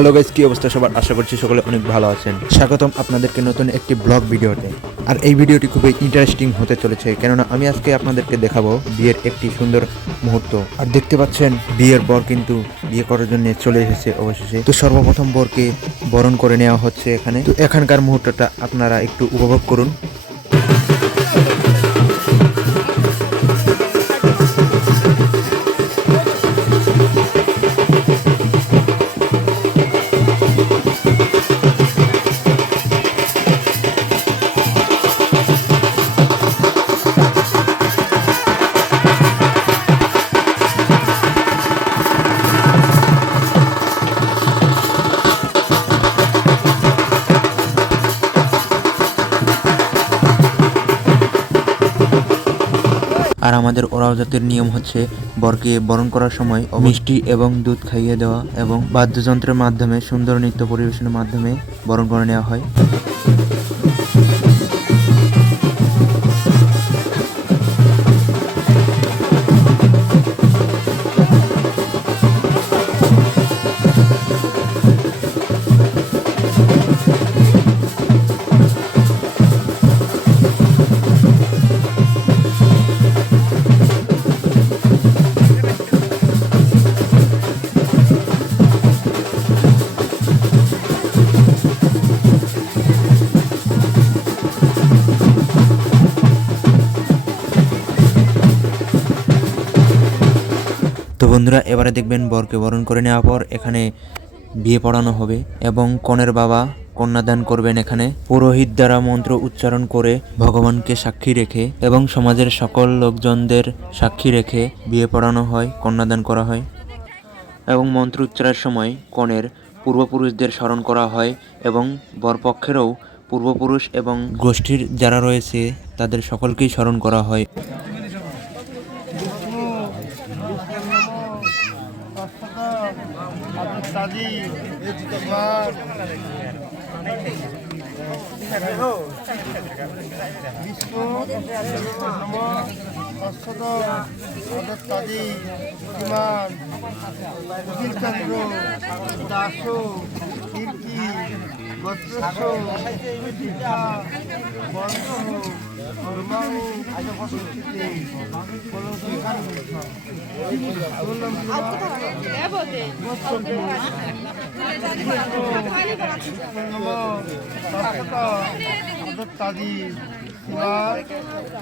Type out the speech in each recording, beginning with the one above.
Hello guys, কি অবস্থা সবার? আশা করছি সকলে অনেক ভালো আছেন। স্বাগতম আপনাদেরকে নতুন একটি ব্লগ ভিডিওতে। আর এই ভিডিওটি খুবই ইন্টারেস্টিং হতে চলেছে, কেননা আমি আজকে আপনাদেরকে দেখাবো বিয়ের একটি সুন্দর মুহূর্ত। আর দেখতে পাচ্ছেন বিয়ের বর কিন্তু বিয়ে করার জন্য চলে এসেছে অবশেষে। তো সর্বপ্রথম বরকে বরণ করে নেওয়া হচ্ছে এখানে। তো এখানকার মুহূর্তটা আপনারা একটু উপভোগ করুন। আর আমাদের ওরাও জাতের নিয়ম হচ্ছে বরকে বরণ করার সময় মিষ্টি এবং দুধ খাইয়ে দেওয়া এবং বাদ্যযন্ত্রের মাধ্যমে সুন্দর নৃত্য পরিবেশনের মাধ্যমে বরণ করে নেওয়া হয়। তো বন্ধুরা, এবারে দেখবেন বরকে বরণ করে নেওয়ার পর এখানে বিয়ে পড়ানো হবে এবং কনের বাবা কন্যাদান করবেন। এখানে পুরোহিত দ্বারা মন্ত্র উচ্চারণ করে ভগবানকে সাক্ষী রেখে এবং সমাজের সকল লোকজনদের সাক্ষী রেখে বিয়ে পড়ানো হয়, কন্যাদান করা হয় এবং মন্ত্র উচ্চারণের সময় কনের পূর্বপুরুষদের স্মরণ করা হয় এবং বরপক্ষেরও পূর্বপুরুষ এবং গোষ্ঠীর যারা রয়েছে তাদের সকলকেই স্মরণ করা হয়।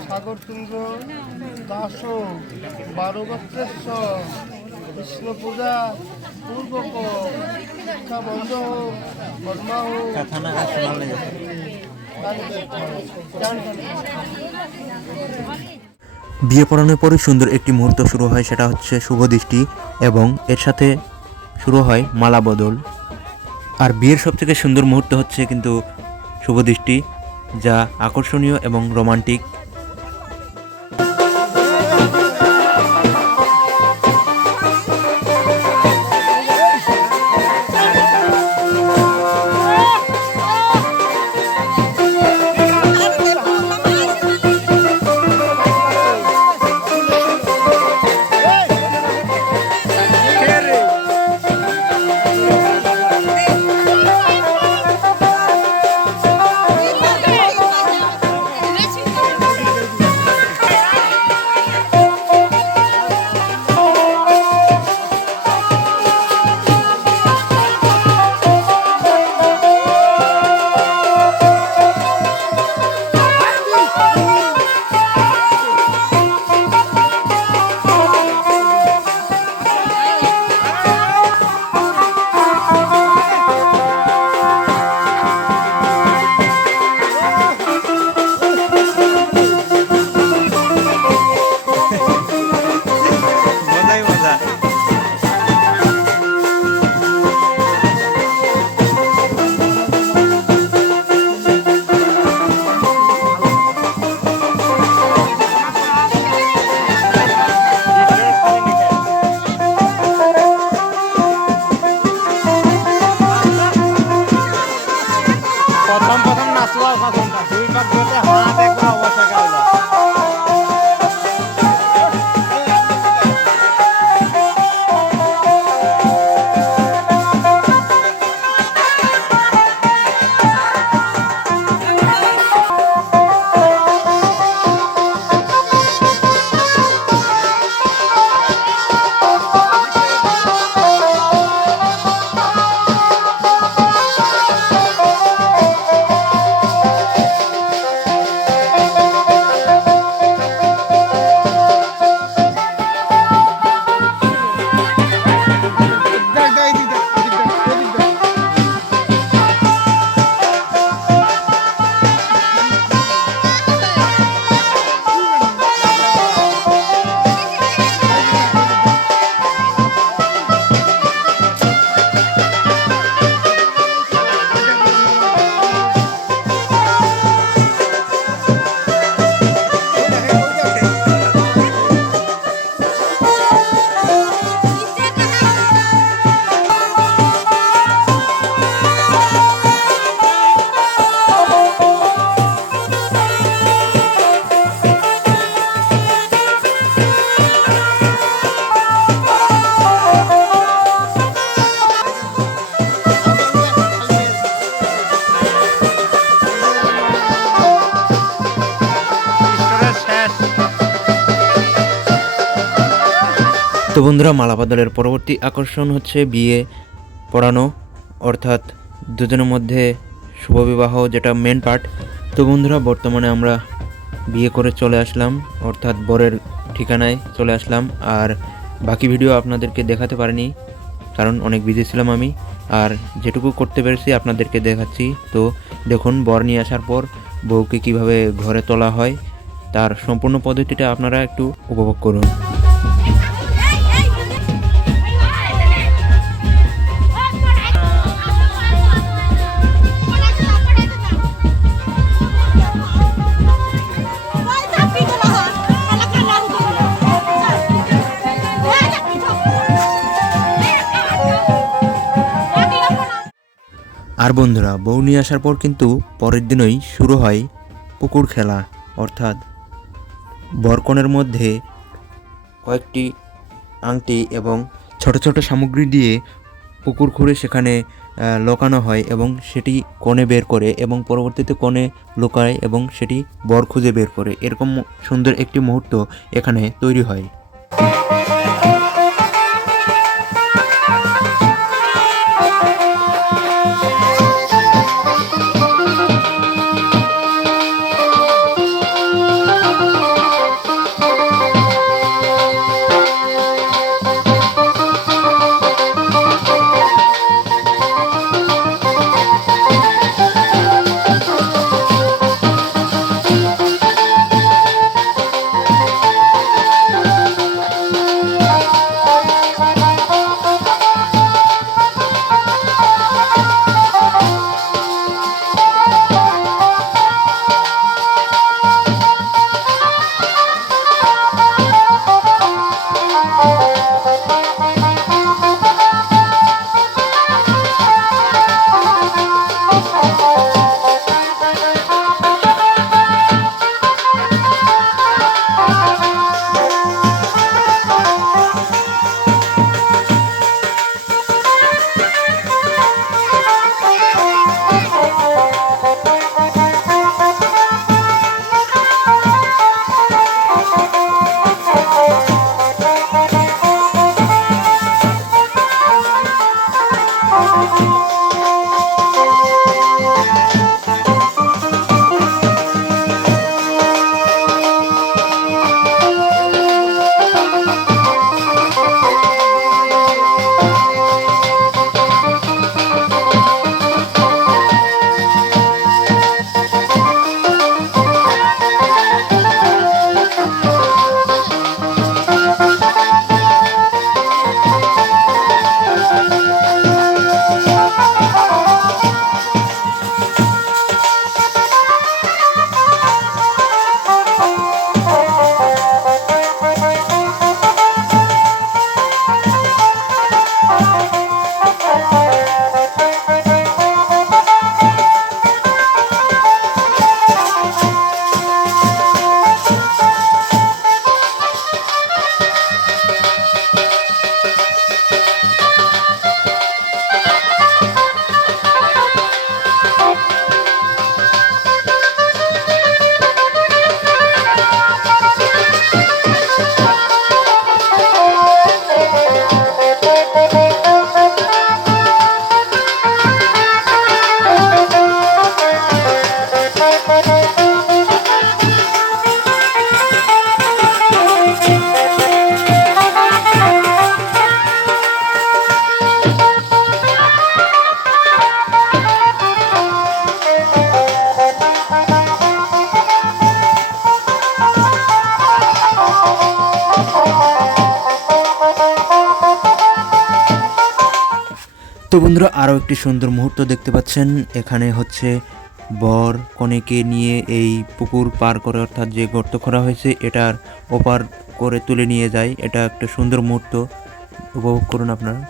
সাগর চন্দ্র দাস 12 গোত্রেশ্বর কৃষ্ণ পূজা পূর্বক শিক্ষা বন্ধ কর্মা বিয়ে পড়ানোর পরে সুন্দর একটি মুহূর্ত শুরু হয়, সেটা হচ্ছে শুভ দৃষ্টি এবং এর সাথে শুরু হয় মালা বদল। আর বিয়ের সবথেকে সুন্দর মুহূর্ত হচ্ছে কিন্তু শুভ দৃষ্টি, যা আকর্ষণীয় এবং রোমান্টিক। তো বন্ধুরা, মালা বদলের পরবর্তী আকর্ষণ হচ্ছে বিয়ে পড়ানো, অর্থাৎ দুজনের মধ্যে শুভবিবাহ, যেটা মেন পার্ট। তো বন্ধুরা, বর্তমানে আমরা বিয়ে করে চলে আসলাম, অর্থাৎ বরের ঠিকানায় চলে আসলাম। আর বাকি ভিডিও আপনাদেরকে দেখাতে পারিনি, কারণ অনেক বিজি ছিলাম আমি। আর যেটুকু করতে পেরেছি আপনাদেরকে দেখাচ্ছি। তো দেখুন, বর নিয়ে আসার পর বউকে কিভাবে ঘরে তোলা হয়, তার সম্পূর্ণ পদ্ধতিটা আপনারা একটু উপভোগ করুন। আর বন্ধুরা, বউ নিয়ে আসার পর কিন্তু পরের দিনই শুরু হয় পুকুর খেলা, অর্থাৎ বরকনের মধ্যে কয়েকটি আংটি এবং ছোট ছোট সামগ্রী দিয়ে পুকুর খুঁড়ে সেখানে লোকানো হয় এবং সেটি কনে বের করে এবং পরবর্তীতে কনে লুকায় এবং সেটি বর খুঁজে বের করে। এরকম সুন্দর একটি মুহূর্ত এখানে তৈরি হয়। তো বন্ধুরা, আরও একটি সুন্দর মুহূর্ত দেখতে পাচ্ছেন। এখানে হচ্ছে বর কনেকে নিয়ে এই পুকুর পার করে, অর্থাৎ যে গর্ত করা হয়েছে এটার ওপার করে তুলে নিয়ে যায়। এটা একটা সুন্দর মুহূর্ত, উপভোগ করুন আপনারা।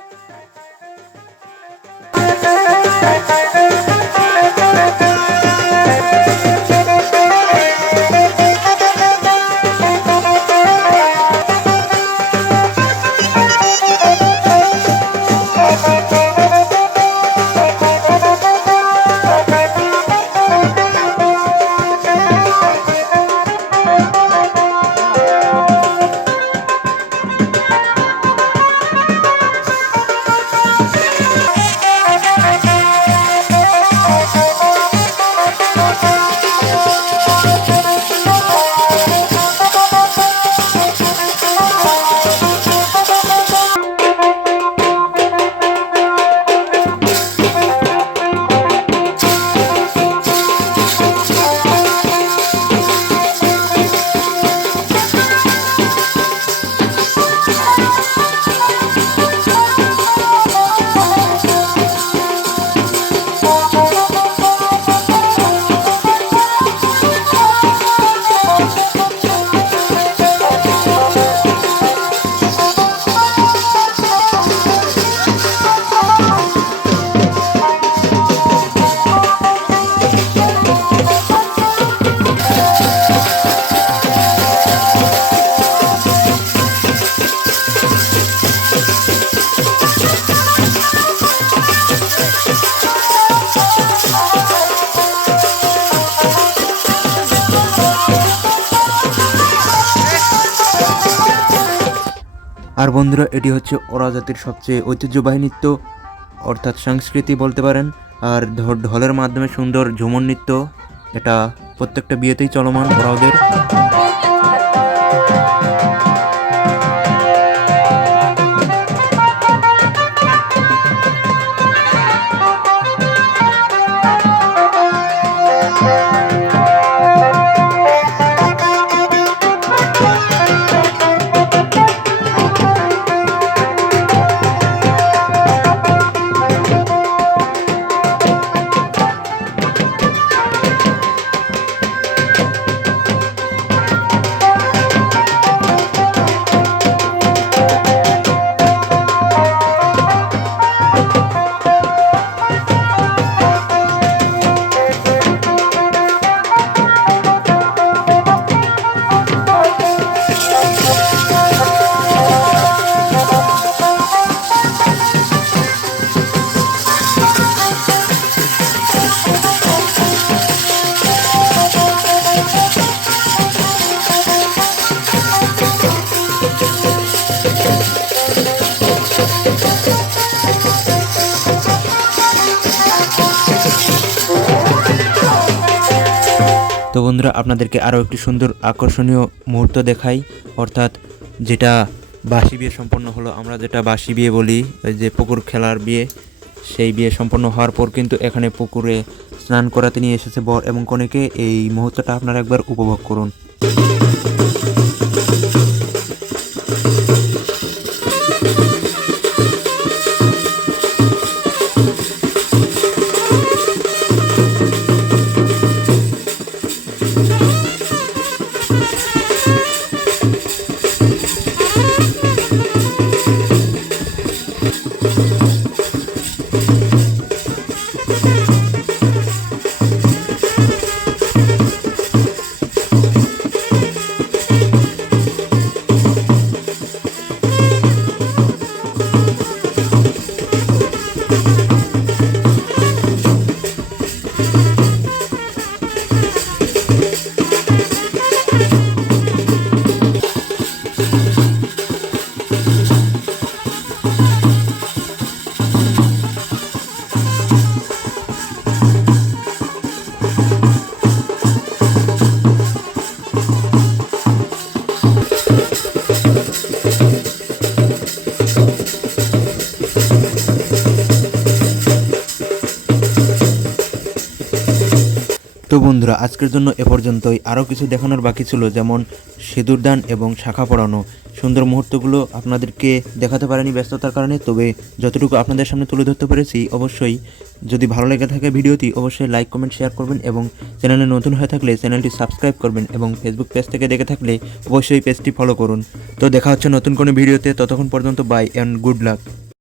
আর বন্ধুরা, এটি হচ্ছে ওরা জাতির সবচেয়ে ঐতিহ্যবাহী নৃত্য, অর্থাৎ সংস্কৃতি বলতে পারেন। আর ঢোলের মাধ্যমে সুন্দর ঝুমুর নৃত্য, এটা প্রত্যেকটা বিয়েতেই চলমান ওরাওদের। তো বন্ধুরা, আপনাদেরকে আরও একটি সুন্দর আকর্ষণীয় মুহূর্ত দেখাই, অর্থাৎ যেটা বাসি বিয়ে সম্পন্ন হলো। আমরা যেটা বাসি বিয়ে বলি, ওই যে পুকুর খেলার বিয়ে, সেই বিয়ে সম্পন্ন হওয়ার পর কিন্তু এখানে পুকুরে স্নান করাতে নিয়ে এসেছে বর এবং কনেকে। এই মুহূর্তটা আপনারা একবার উপভোগ করুন। তো বন্ধুরা, আজকের জন্য এ পর্যন্তই। আরও কিছু দেখানোর বাকি ছিল, যেমন সিঁদুরদান এবং শাখা পরানো। সুন্দর মুহূর্তগুলো আপনাদেরকে দেখাতে পারিনি ব্যস্ততার কারণে, তবে যতটুকু আপনাদের সামনে তুলে ধরতে পেরেছি, অবশ্যই যদি ভালো লেগে থাকে ভিডিওটি, অবশ্যই লাইক কমেন্ট শেয়ার করবেন এবং চ্যানেলে নতুন হয়ে থাকলে চ্যানেলটি সাবস্ক্রাইব করবেন এবং ফেসবুক পেজ থেকে দেখে থাকলে অবশ্যই পেজটি ফলো করুন। তো দেখা হচ্ছে নতুন কোনো ভিডিওতে, ততক্ষণ পর্যন্ত বাই অ্যান্ড গুড লাক।